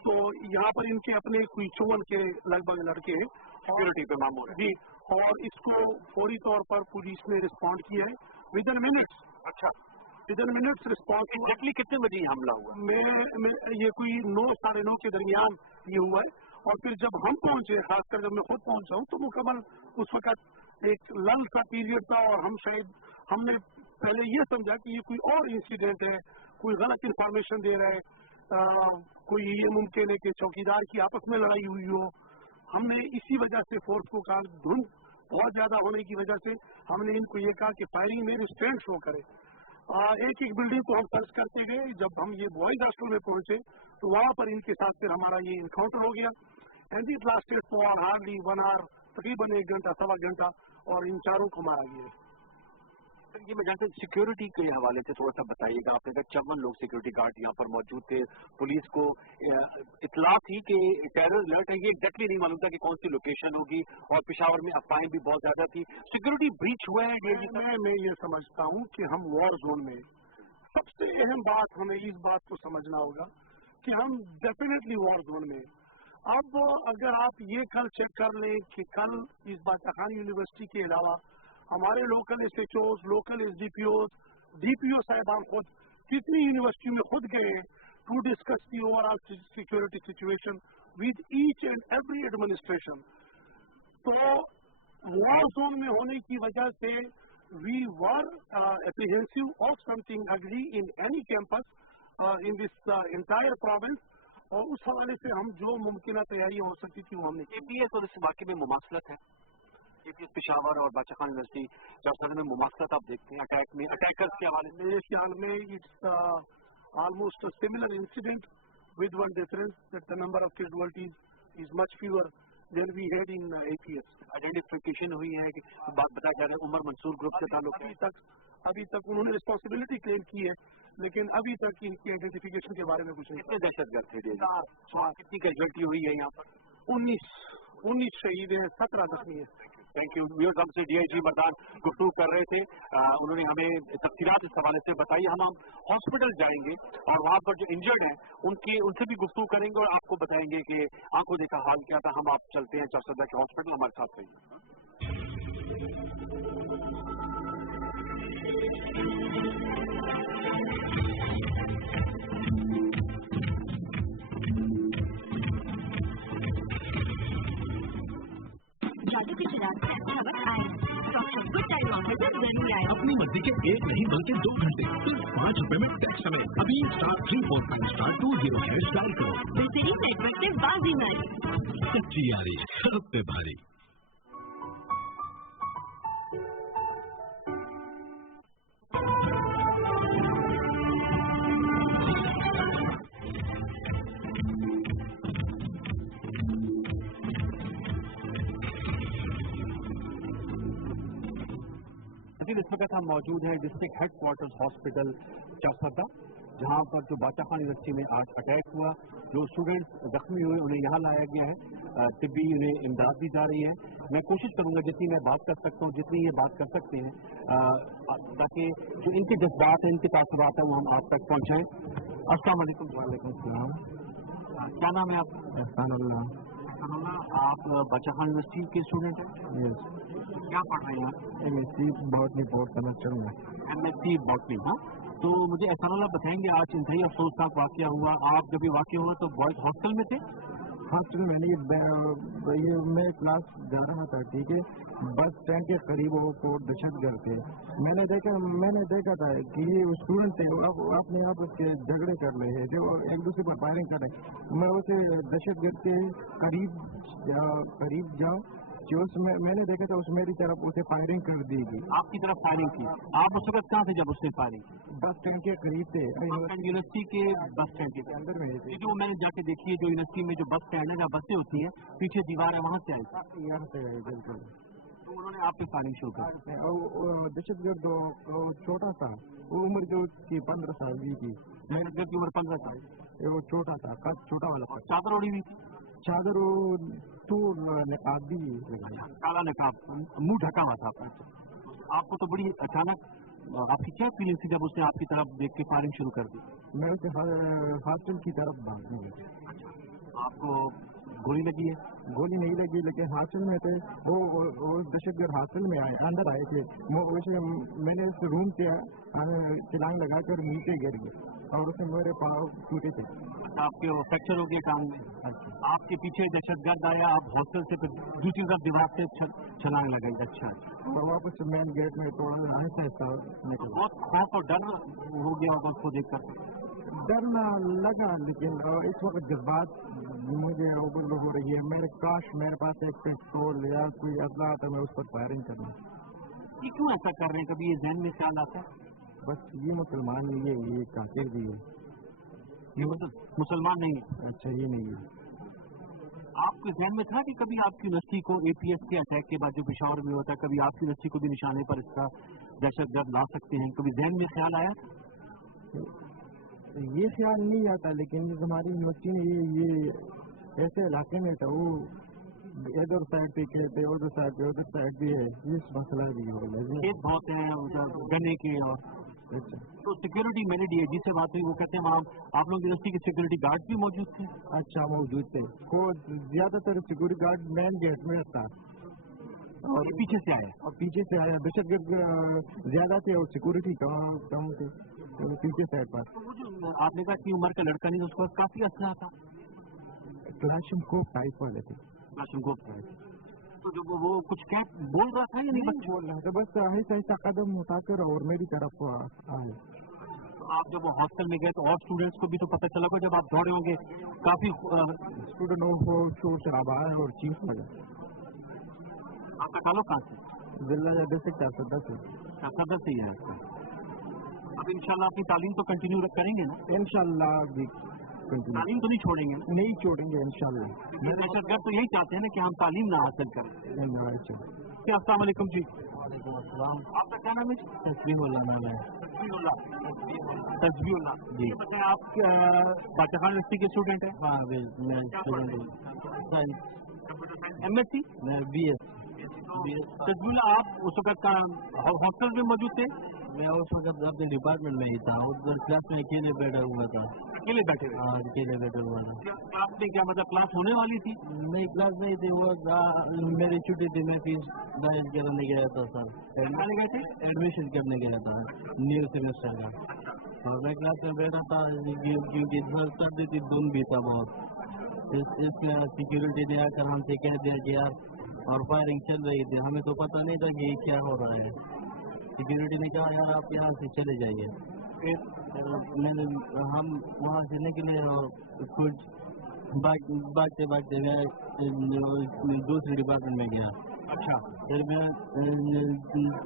तो यहाँ पर इनके अपने कोई 54 के लगभग लड़के हैं सिक्योरिटी पे मामूल जी, और इसको फौरी तौर पर पुलिस ने रिस्पॉन्ड किया है विद इन मिनट्स। अच्छा, with in minutes respond. Exactly कितने बजे ये हमला हुआ? ये कोई 9 साढ़े 9 के दरमियान ये हुआ है, और फिर जब हम पहुंचे, खासकर जब मैं खुद पहुंचा हूँ, तो मुकम्मल उस वक्त एक लंग का पीरियड था, और हमने पहले ये समझा कि ये कोई और इंसिडेंट है, कोई गलत इंफॉर्मेशन दे रहा है, कोई ये मुमकिन है कि चौकीदार की आपस में लड़ाई हुई हो। हमने इसी वजह से फोर्स को कहा, धुंध बहुत ज्यादा होने की वजह से हमने इनको ये कहा कि फायरिंग में रिस्ट्रेंट शो करे। एक एक बिल्डिंग को हम सर्च करते गए। जब हम ये बॉयज हॉस्टल में पहुंचे तो वहां पर इनके साथ फिर हमारा ये इनकाउंटर हो गया, and it lasted for hardly 1 hour, तकरीबन 1 घंटा सवा घंटा, और इन चारों को मारा गया। ये मैं जानते सिक्योरिटी के हवाले से थोड़ा सा बताइएगा। आपने कहा 54 लोग सिक्योरिटी गार्ड यहाँ पर मौजूद थे, पुलिस को इतला थी कि टेरर अलर्ट है, ये एग्जैक्टली नहीं मालूम था कि कौन सी लोकेशन होगी, और पेशावर में अफवाहें भी बहुत ज्यादा थी। सिक्योरिटी ब्रीच हुआ है? मैं ये समझता हूँ कि हम वॉर जोन में, सबसे अहम बात हमें इस बात को समझना होगा कि हम डेफिनेटली वॉर जोन में। अब अगर आप ये कल चेक कर लें कि कल इस बादशाह खान यूनिवर्सिटी के अलावा हमारे local SHOs, local SDPOs, DPO साहिबान खुद कितनी यूनिवर्सिटी में खुद गए to discuss the overall security situation with each and every administration. तो वॉर जोन में होने की वजह से we were apprehensive of something ugly in any campus in this entire province, और उस हवाले से हम जो मुमकिन तैयारी हो सकती थी वो हमने। APS और इस वाक़े में मुमासलत है? APS पेशावर और बादशाह खान यूनिवर्सिटी चारसदा में मुमासलत आप देखते हैं अटैक में, अटैकर्स के हवाले से? मेरे ख्याल में it's almost similar incident with one difference that the number of casualties is much fewer than we had in APS। Identification हुई है कि बात बताया जा रहा है उमर मंसूर ग्रुप से ताल्लुक है? अभी तक उन्होंने रिस्पॉन्सिबिलिटी क्लेम की है, लेकिन अभी तक इनकी आइडेंटिफिकेशन के बारे में कुछ नहीं। कितने दहशतगर्द थे? कितनी कैजुअल्टी हुई है यहाँ पर? 19 शहीद हैं, 17 जख्मी हैं। Thank you. व्यूअर्स, हमसे DIG मर्दान गुफ्तगू कर रहे थे, उन्होंने हमें तफसीलात इस हवाले से बताई। हम हॉस्पिटल जाएंगे और वहाँ पर जो इंजर्ड हैं उनसे भी गुफ्तगू करेंगे और आपको बताएंगे कि आंखों देखा हाल क्या था। हम आप चलते हैं चारसदा के हॉस्पिटल, हमारे साथ रहिए। जादू के चिराग आए, गुड टाइम ऑफर जरूर आए। अपनी मर्जी के 1 नहीं बल्कि 2 घंटे सिर्फ ₹5 में टैक्स समय। अभी *345*20# डायल करो। बेहतरीन नेटवर्क से बाजी मारी, सच्ची यारी सब पे भारी। इस वक्त हम मौजूद हैं डिस्ट्रिक्ट हेडक्वार्टर्स हॉस्पिटल चारसदा, जहां पर जो बादशाह खान यूनिवर्सिटी में आज अटैक हुआ, जो स्टूडेंट्स जख्मी हुए उन्हें यहाँ लाया गया है, तिब्बी उन्हें इमदाद दी जा रही है। मैं कोशिश करूंगा जितनी मैं बात कर सकता हूँ, जितनी ये बात कर सकते हैं, ताकि जो इनके जज्बात हैं, इनके तासुरात हैं, वो हम आप तक पहुँचाएँ। अस्सलाम वालेकुम। वालेकुम सलाम। क्या नाम है आपका? एहसानुल्लाह। आप बादशाह यूनिवर्सिटी के स्टूडेंट हैं? यस। क्या पढ़ रहे हैं आप? एमएससी बॉटनी फोर्थ सेमेस्टर में। MSc botany. हाँ, तो मुझे एहसानुल्लाह बताएंगे, आज इंतहाई अफसोसनाक वाक़या हुआ। आप जब ये वाक़या हुआ तो बॉयज हॉस्टल में थे? हॉस्टल में नहीं, ये मैं क्लास जा रहा था, ठीक है, बस स्टैंड के करीब वो दहशतगर्द थे। मैंने देखा था कि ये स्टूडेंट थे, अपने आप के झगड़े कर रहे हैं, जो एक दूसरे पर फायरिंग कर रहे। मैं उसे दहशतगर्द के करीब जाऊँ जो मैंने देखा था, उस मेरी तरफ उसे फायरिंग कर दी गई। आपकी तरफ फायरिंग की? आप उस वक्त कहाँ थे जब उसने फायरिंग की? बस स्टैंड के करीब थे, यूनिवर्सिटी के बस स्टैंड के अंदर में थे। जो मैंने जाके देखी है, जो यूनिवर्सिटी में जो बस स्टैंड है, जहाँ बसें होती है, पीछे दीवार है, वहाँ से आए थे? यहाँ से बिल्कुल। तो उन्होंने आप पे फायरिंग शुरू कर दी? दहशतगर्द छोटा सा, वो उम्र जो उसकी 15 साल की थी। दहशतगर्द की उम्र 15 साल? वो छोटा था, कद छोटा वाला। चादर ओढ़ी हुई थी? चादर तो नकाब भी लगाया, काला नकाब, मुंह ढका हुआ था। आपको तो बड़ी अचानक, आपकी क्या फीलिंग थी जब उसने आपकी तरफ देख के फायरिंग शुरू कर दी? मैं उसे हॉस्टल की तरफ भागने लगा। आपको गोली लगी है? गोली नहीं लगी, लेकिन हॉस्टल में थे वो दहशतगर्द हॉस्टल में अंदर आए थे। मैंने इस रूम से छलांग लगाकर नीचे गिर गई और उससे मेरे पाँव टूटे थे। आपके फ्रैक्चर हो गया टांग में? आपके पीछे दहशतगर्द आया, आप हॉस्टल से दूसरी तरफ दीवार से छलांग लगाई? अच्छा। और वापस मेन गेट में थोड़ा आहिस्ता बहुत खौफ और डर हो गया होगा उसको देखकर? डरना लगा, लेकिन इस वक्त जज्बात मुझे ओवर हो रही है। काश मेरे पास एक पेट्रोल या कोई असला आता, मैं उस पर फायरिंग करना। ये क्यों ऐसा कर रहे हैं? कभी ये ज़हन में ख्याल आता है? बस ये मुसलमान नहीं है, ये काफिर भी है। ये मुसलमान नहीं है? अच्छा, ये नहीं है। आपके ज़हन में था कि कभी आपकी यूनिवर्सिटी को APS के अटैक के बाद जो पेशावर में होता है, कभी आपकी यूनिवर्सिटी को भी निशाने पर इसका दहशतगर्द ला सकते हैं? कभी ज़हन में ख्याल आया? ये ख्याल नहीं आता, लेकिन हमारी यूनिवर्सिटी में ये ऐसे इलाके में था, वो इधर साइड पे खेलते, उधर साइड पे है, ये मसला भी हो गया। खेत बहुत है गन्ने के। और तो सिक्योरिटी मैंने DIG से बात हुई, वो कहते हैं वहाँ आप लोग यूनिवर्सिटी के सिक्योरिटी गार्ड भी मौजूद थे? अच्छा, मौजूद थे। वो ज्यादातर सिक्योरिटी गार्ड मेन गेट में था और पीछे से आया? और पीछे से आया। दहशतगर्द ज्यादा थे और सिक्योरिटी कम थे पीछे साइड पर। आपने कहा कि उम्र का लड़का नहीं, उसके पास काफी असला था। क्लाशनकोव टाइप वाले थे। Kalashnikov type. तो जब वो कुछ क्या बोल रहा था या नहीं बोल रहा था, बस ऐसा कदम उठाकर और मेरी तरफ आए। आप जब हॉस्टल में गए तो और स्टूडेंट्स को भी तो पता चला, जब आप दौड़े होंगे काफी स्टूडेंटों को शोर शराबा आया और चीख लगा। आपका ताल्लुक कहाँ से? जिला डिस्ट्रिक्ट सदर से ही है। अब इंशाल्लाह अपनी तालीम तो कंटिन्यू करेंगे ना? इंशाल्लाह तालीम तो नहीं छोड़ेंगे? नहीं छोड़ेंगे इंशाल्लाह। दहशतगर्द तो यही चाहते हैं ना कि हम तालीम ना हासिल करें। अस्सलाम वालेकुम जी। आपका क्या नाम है? तस्बीहुल्लाह नाम है। तस्बीहुल्लाह जी। आप बादशाह यूनिवर्सिटी के स्टूडेंट हैं? हाँ, मैं MSc? BS। तस्बीहुल्लाह, आप उस वक्त हॉस्टल में मौजूद थे? मैं उस वक्त अपने डिपार्टमेंट में ही था, उधर क्लास में अकेले बैठा हुआ था। अकेले बैठे हुए? हाँ, अकेले बैठा हुआ था। क्लास में क्या मतलब क्लास होने वाली थी? नहीं, क्लास नहीं थी, वो मेरी छुट्टी थी, मैं फीस दायर करने गया था सर। करने गए थे? एडमिशन करने गया था न्यू सेमेस्टर का। तो मैं क्लास में बैठा था क्योंकि सर्दी थी, धुंध भी था बहुत। इसलिए सिक्योरिटी ने आकर हमसे कह दिया कि यार, और फायरिंग चल रही थी, हमें तो पता नहीं था कि क्या हो रहा है। सिक्योरिटी ने कहा यार आप यहाँ से चले जाइए। फिर हम वहाँ से निकले और कुछ भागते भागते मैं दूसरे डिपार्टमेंट में गया। अच्छा। फिर मैं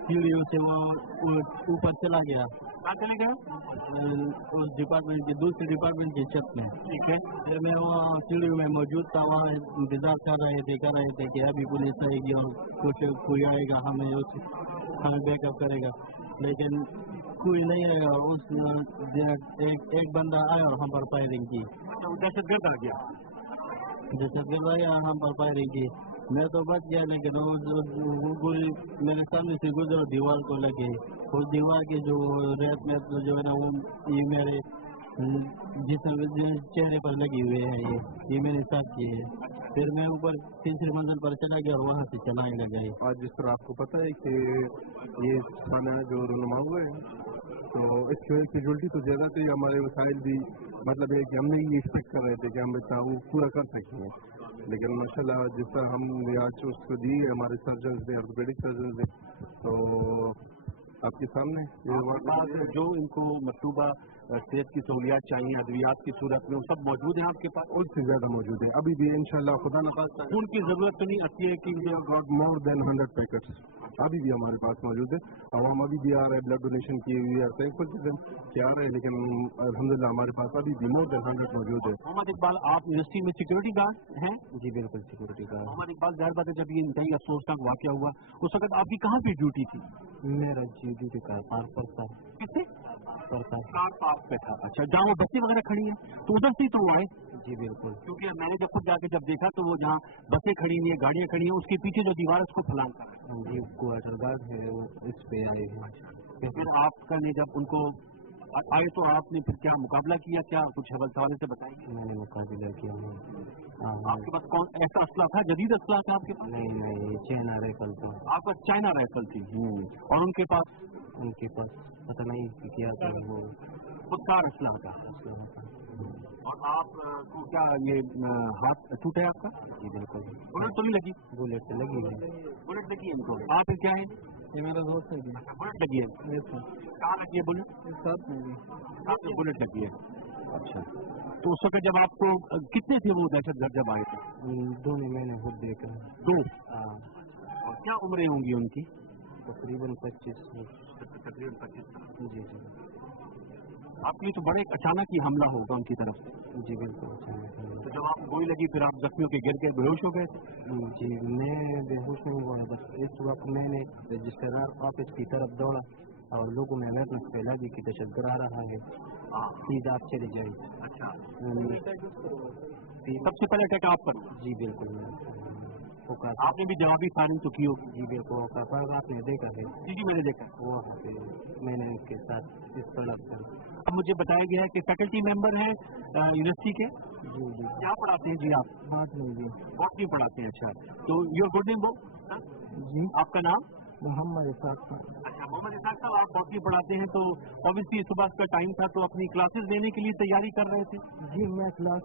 सीढ़ियों से वो ऊपर चला गया। कहाँ चले गए? उस डिपार्टमेंट की दूसरे डिपार्टमेंट की छत में। ठीक है। फिर मैं वहाँ सीढ़ियों में मौजूद था, वहाँ इंतजार कर रहे थे कि अभी पुलिस आएगी और कोई आएगा हमें बैकअप करेगा, लेकिन कोई नहीं आया। उस एक बंदा आया और हम पर फायरिंग की। दहशतगर्द आ गया? दहशतगर्द आया, हम पर फायरिंग की। मैं तो बच गया, लेकिन वो गोली मेरे सामने से गुजर दीवार को लगे। उस दीवार की जो रेत में जो है ना, वो ये मेरे जिस चेहरे पर लगी हुए है ये मैंने साफ किए हैं। फिर मैं ऊपर तीसरी मंजिल पर चला गया और वहाँ से चलाने लग गई। आज जिस तरह आपको पता है कि ये थाना जो रुनुमा हुआ है, तो इसकी वजह से कैजुअल्टी तो ज़्यादा थी, हमारे वसाइल भी मतलब है कि हम नहीं एक्सपेक्ट कर रहे थे कि हम इतना वो पूरा कर सकेंगे, लेकिन माशाल्लाह जिस तरह हमने आज उसको दी है हमारे सर्जन ने, ऑर्थोपेडिक सर्जन ने, तो आपके सामने बात जो इनको मतलूबा सेहत की सहूलियात चाहिए अद्वियात की सूरत में वो सब मौजूद हैं आपके पास? उससे ज़्यादा मौजूद है अभी भी इंशाल्लाह, खुदा न खास्ता खून की जरूरत तो नहीं आती है कि गॉट मोर देन 100 पैकेट्स अभी भी हमारे पास मौजूद है, और हम अभी भी आ रहे हैं ब्लड डोनेशन किए हुए आते हैं कुछ दिन क्या आ रहे हैं, लेकिन अल्हम्दुलिल्लाह हमारे पास अभी भी मोर देन 100 मौजूद है। मोहम्मद इकबाल, आप यूनिवर्सिटी में सिक्योरिटी गार्ड हैं? जी बिल्कुल सिक्योरिटी गार्ड। मोहम्मद इकबाल, जाहिर बात है जब ये इंतहाई अफसोसनाक वाक़या हुआ उस वक्त आपकी कहाँ पे ड्यूटी थी? मेरा ड्यूटी का पार्क था। किससे? कार पार्क पे था। अच्छा, जहाँ वो बसें वगैरह खड़ी हैं तो उधर से तो आए? जी बिल्कुल, क्योंकि मैंने जब खुद जाके जब देखा तो वो जहाँ बसें खड़ी हुई हैं, गाड़ियाँ खड़ी हैं, उसके पीछे जो दीवार है उसको फलांग कर जी क्वार्टर गार्ड है वो इस पे आए हैं। फिर आपका ने जब उनको आए तो आपने फिर क्या मुकाबला किया, क्या कुछ हवल सवाल से बताइए? मैंने मुकाबला किया नहीं। आपके पास कौन ऐसा असला था, जदीद असला था आपके पास? नहीं चाइना राइफल था। आपका चाइना राइफल थी और उनके पास पता नहीं क्या था वो खुदकार असला था। और आपको क्या ये हाथ टूटे आपका? जी बिल्कुल। बुलेट तो नहीं लगी? बुलेट लगी है। बुलेट लगी है इनको। आप क्या है? ये मेरा दोस्त है। बुलेट लगी है? कहाँ लगी है बुलेट? साथ में बुलेट लगी है। अच्छा, तो उस वक्त जब आपको कितने थे वो दहशतगर्द जब आए थे? दोनों मैंने खुद देखा। दो? और क्या उम्रें होंगी उनकी? तकरीबन 25। जी। आपके लिए तो बड़े अचानक ही हमला होगा उनकी तरफ से। जी बिल्कुल। तो जब आपको गोली लगी फिर आप जख्मियों के गिर के बेहोश हो गए थे? जी मैं बेहोश नहीं हुआ, बस इस वक्त मैंने रजिस्ट्रार ऑफिस की तरफ दौड़ा और लोगों में अवेयरनेस फैला दी कि दहशतगर्द आ रहा है, प्लीज आप चले जाइए। अच्छा, सबसे पहले अटैक आप पर? जी बिल्कुल। आपने भी जवाबी फायरिंग तो की होगी? जी बिल्कुल, आपने देखा है? जी मैंने देखा। वहाँ पे मैंने उनके साथ इस तरह। अब मुझे बताया गया है कि फैकल्टी मेंबर हैं यूनिवर्सिटी के। जी क्या पढ़ाते हैं जी आप? बॉटनी पढ़ाते हैं। अच्छा, तो यूर गुड नेम वो? जी। आपका नाम? मोहम्मद इसाक। अच्छा, मोहम्मद इसाक साहब, आप बॉटनी पढ़ाते हैं तो ऑब्वियसली सुबह का टाइम था तो अपनी क्लासेस देने के लिए तैयारी कर रहे थे? जी मैं क्लास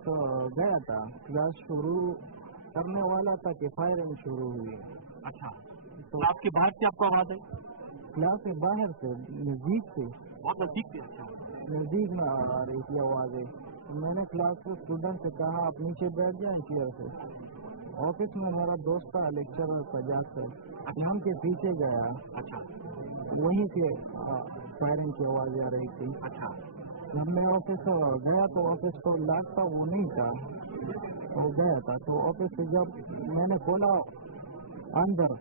गया था, क्लास शुरू करने वाला था कि फायरिंग शुरू हुई। अच्छा, तो आपके बाहर से आपको आवाज आई? क्लास के बाहर से, नजदीक से। बहुत नजदीक से? अच्छा, नजदीक में आ रही थी आवाजें। मैंने क्लास के स्टूडेंट से कहा आप नीचे बैठ जाए चेयर से। ऑफिस में मेरा दोस्त था लेक्चरर सजाद से, हम के पीछे गया। अच्छा, वहीं से फायरिंग की आवाज आ रही थी। अच्छा, जब मैं ऑफिस गया तो ऑफिस को लॉक था, वो नहीं था, वो गया था। तो ऑफिस से जब मैंने खोला अंदर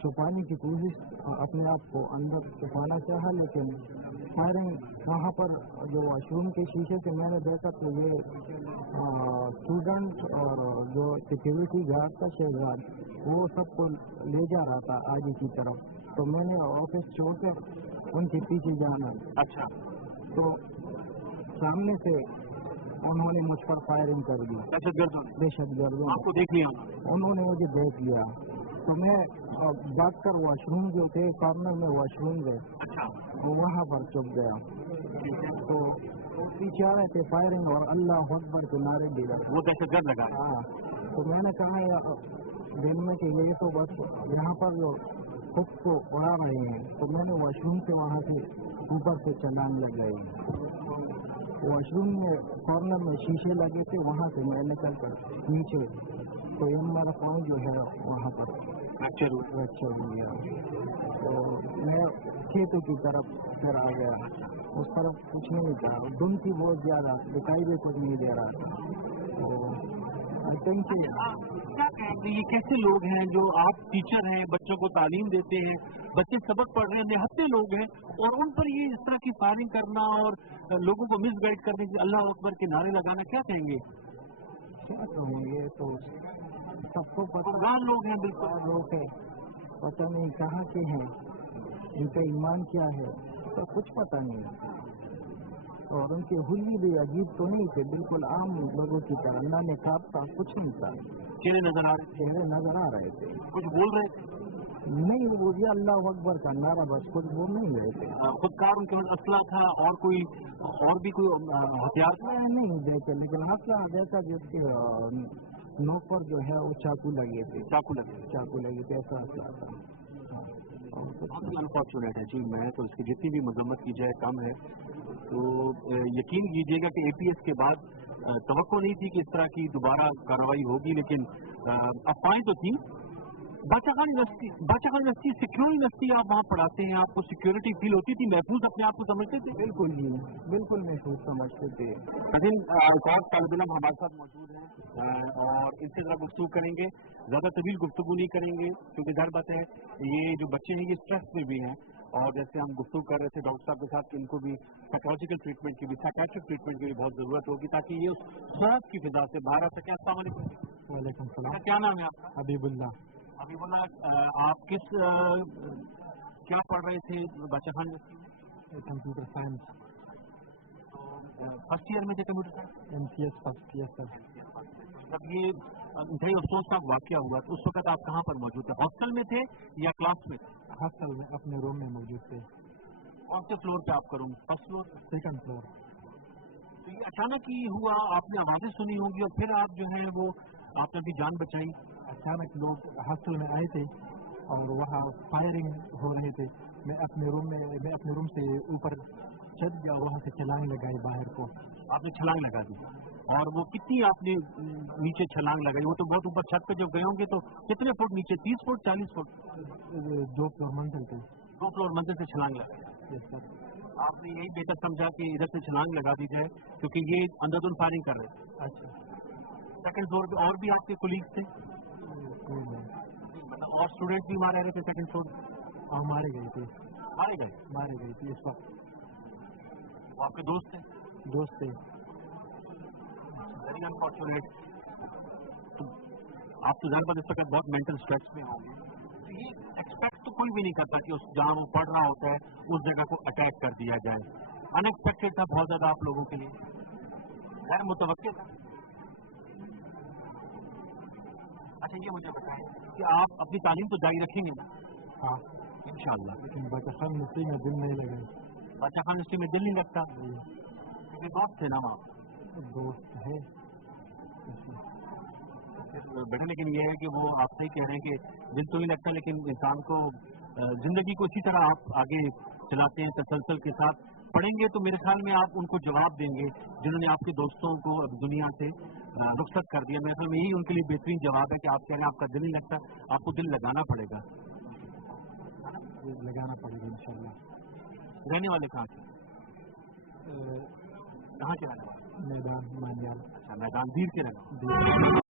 छुपाने की कोशिश, अपने आप को अंदर छुपाना चाहा, लेकिन फायरिंग वहाँ पर जो वॉशरूम के शीशे से मैंने देखा तो ये स्टूडेंट और जो सिक्योरिटी गार्ड था शहजाद, वो सबको ले जा रहा था आगे की तरफ। तो मैंने ऑफिस छोड़ के उनके पीछे जाना। अच्छा, तो सामने से उन्होंने मुझ पर फायरिंग कर दी। दहशतगर्दों आपको देख लिया? उन्होंने मुझे देख लिया तो मैं भाग कर वॉशरूम जो थे कॉर्नर में वॉशरूम गए। अच्छा, वहाँ पर चुप गया। तो पीछे आ रहे थे फायरिंग और अल्लाह अकबर के नारे भी लगे। वो दहशतगर्द लगा? हाँ, तो मैंने कहा दिन में कि ये तो बस यहाँ पर जो खुद को उड़ा रहे हैं, तो मैंने वॉशरूम से वहाँ से ऊपर से चलान लग गई। वॉशरूम में कॉर्नर में शीशे लगे थे, वहाँ से मैं निकल कर नीचे, तो ये मेरा फोन जो है वहाँ पर फ्रैक्चर हो गया। तो मैं खेतों की तरफ फिर आ गया, उस तरफ कुछ नहीं था, धुंध थी बहुत ज़्यादा, दिखाई भी कुछ नहीं दे रहा। क्या कहेंगे ये कैसे लोग हैं जो आप टीचर हैं, बच्चों को तालीम देते हैं, बच्चे सबक पढ़ रहे हैं, निहत्ते लोग हैं, और उन पर ये इस तरह की फायरिंग करना और लोगों को मिसगाइड करने की अल्लाह अकबर के नारे लगाना, क्या कहेंगे? क्या कहेंगे, तो सबको पता लोग हैं, बिल्कुल लोग हैं, पता नहीं कहाँ के हैं, इनका ईमान क्या है, तो कुछ पता नहीं। اور ان کے حلیے بھی عجیب تو نہیں تھے، بالکل عام لوگوں کی طرح، نہ نقاب تھا، کچھ نہیں تھا، چہرے نظر آ رہے چہرے نظر آ رہے تھے، کچھ بول رہے تھے نہیں وہ یہ اللہ اکبر کا نعرہ بس کچھ بول نہیں رہے تھے، خودکار ان کے پاس اسلحہ تھا اور بھی کوئی ہتھیار تھا؟ نہیں دیکھے، لیکن حادثہ دیکھا جس کے نوک پر جو ہے وہ چاقو لگے تھے، چاقو لگے تھے، ایسا حادثہ تھا۔ انفارچونیٹ ہے جی، میں تو اس کی جتنی بھی مذمت کی جائے کم ہے، تو یقین کیجیے گا کہ اے پی ایس کے بعد توقع نہیں تھی کہ اس طرح کی دوبارہ کارروائی ہوگی، لیکن افواہیں تو تھیں۔ باچا خان یونیورسٹی سیکیور یونیورسٹی، آپ وہاں پڑھاتے ہیں، آپ کو سیکیورٹی فیل ہوتی تھی، محفوظ اپنے آپ کو سمجھتے تھے؟ بالکل جی، بالکل محفوظ سمجھتے تھے۔ لیکن ایک طالب علم ہمارے ساتھ موجود ہیں اور ان سے ذرا گفتگو کریں گے، زیادہ طویل گفتگو نہیں کریں گے کیونکہ ظاہر بات ہے یہ جو بچے ہیں یہ اسٹریس میں بھی ہیں، اور جیسے ہم گفتگو کر رہے تھے ڈاکٹر صاحب کے ساتھ کہ ان کو بھی سائیکولوجیکل ٹریٹمنٹ کی بھی، سائیکیٹرک ٹریٹمنٹ کی بھی بہت ضرورت ہوگی تاکہ یہ اس خوف کی فضا سے باہر آ سکیں۔ السلام علیکم۔ وعلیکم السلام۔ کیا نام ہے آپ کا؟ حبیب اللہ۔ ابھی بولا آپ کیا پڑھ رہے تھے باچا خان یونیورسٹی میں؟ کمپیوٹر سائنس، فرسٹ ایئر میں تھے computer science? M C S first year sir. جب یہ انتہائی افسوس کا واقعہ ہوا تو اس وقت آپ کہاں پر موجود تھے؟ ہاسٹل میں تھے یا کلاس میں تھے؟ ہاسٹل میں اپنے روم میں موجود تھے۔ کون سے فلور پہ آپ کا room? First floor? Second floor. تو یہ اچانک ہی ہوا، آپ نے آوازیں سنی ہوں گی اور پھر آپ جو ہے وہ آپ نے اپنی جان بچائی؟ اچانک لوگ ہاسٹل میں آئے تھے اور وہاں فائرنگ ہو رہے تھے، میں اپنے روم سے اوپر چڑھ گیا، وہاں سے چھلانگ لگائی باہر کو۔ آپ نے چھلانگ لگا دی؟ اور وہ کتنی آپ نے نیچے چھلانگ لگائی؟ وہ تو بہت اوپر چھت پہ جب گئے ہوں گے تو کتنے فٹ نیچے؟ 30 فٹ 40 فٹ؟ 2 فلور منزل تھے۔ 2 فلور منزل سے چھلانگ لگائی؟ آپ نے یہی بہتر سمجھا کہ ادھر سے چھلانگ لگا دی جائے کیونکہ یہ اندر فائرنگ کر رہے تھے۔ اچھا، سیکنڈ فلور پہ اور بھی آپ کے کولیگس تھے اور اسٹوڈینٹ بھی مارے رہے تھے سیکنڈ فلور؟ مارے گئے تھے۔ مارے گئے تھے اس وقت۔ آپ کے دوست تھے؟ دوست تھے۔ Very unfortunate. آپ تو ظاہر بات اس وقت بہت مینٹل اسٹریس میں ہوں گے، تو یہ ایکسپیکٹ تو کوئی بھی نہیں کرتا کہ اس جہاں وہ پڑھ رہا ہوتا ہے اس جگہ کو اٹیک کر دیا جائے۔ ان ایکسپیکٹڈ تھا بہت زیادہ آپ لوگوں کے لیے، غیر متوقع تھا۔ اچھا یہ مجھے بتائیں کہ آپ اپنی تعلیم تو جاری رکھیں گے نا؟ ہاں انشاءاللہ۔ لیکن باچا خان یونیورسٹی میں دل نہیں لگا۔ باچا خان یونیورسٹی میں دل نہیں لگتا کیونکہ دوست تھے نا وہاں؟ دوست ہے بیٹھے، لیکن یہ ہے کہ وہ آپ سے ہی کہہ رہے ہیں کہ دل تو نہیں لگتا، لیکن انسان کو زندگی کو اسی طرح آپ آگے چلاتے ہیں تسلسل کے ساتھ۔ پڑھیں گے تو میرے خیال میں آپ ان کو جواب دیں گے جنہوں نے آپ کے دوستوں کو اب دنیا سے رخصت کر دیا۔ میرے خیال میں یہی ان کے لیے بہترین جواب ہے کہ آپ کہہ رہے ہیں آپ کا دل نہیں لگتا، آپ کو دل لگانا پڑے گا۔ لگانا پڑے گا انشاءاللہ۔ رہنے والے کہاں سے؟ کہاں کے رہنے والے؟ میدان مانیال۔ اچھا، میدان دیر کے رہنے والے۔